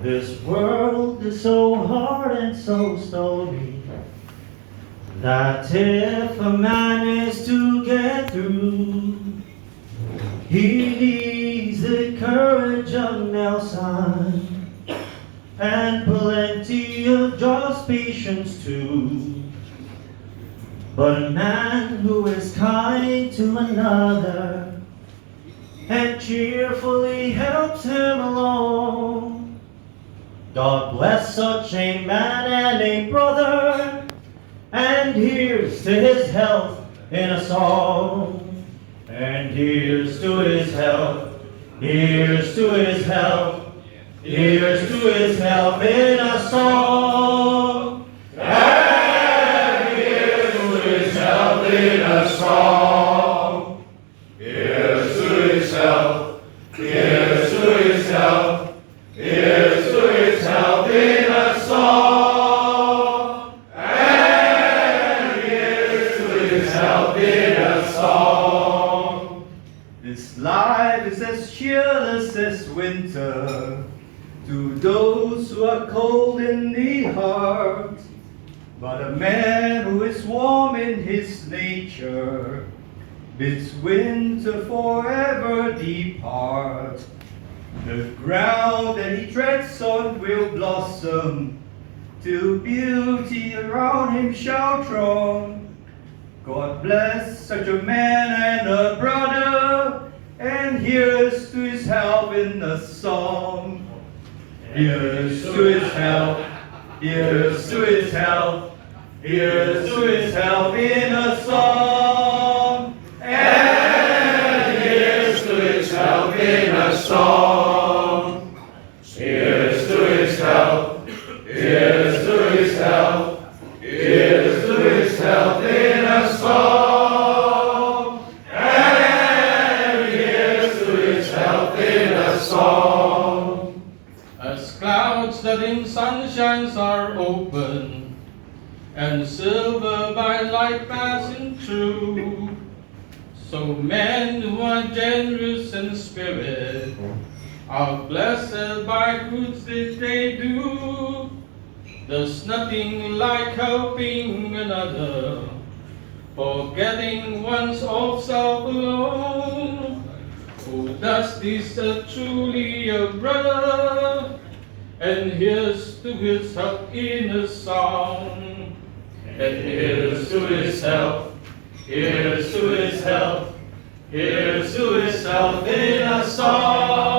This world is so hard and so stormy that if a man is to get through, he needs the courage of Nelson and plenty of just patience too. But a man who is kind to another and cheerfully helps him along, God bless such a man and a brother, and here's to his health in a song. And here's to his health, here's to his health, here's to his health in a song. And here's to his health in a song. Here's to his health, here's to his health, here's to his health in a song. And here's to his health in a song. This life is as cheerless as winter to those who are cold in the heart, but a man who is warm in his nature bids winter forever depart. The ground that he treads on will blossom till beauty around him shall throng. God bless such a man and a brother, and here's to his help in a song. Here's to his help, here's to his help, here's to his help in a song. And here's to his help in a song. Here's to his help, here's to his help, here's to his help in a song. And here's to his help in a song. As clouds that in sunshines are open, and silver by light passing through, so men who are generous in spirit are blessed by goods that they do. There's nothing like helping another, forgetting one's own self alone. Who does this truly a brother, and here's to his help in a song. And here's to his help, here's to his help, here's to his help in a song.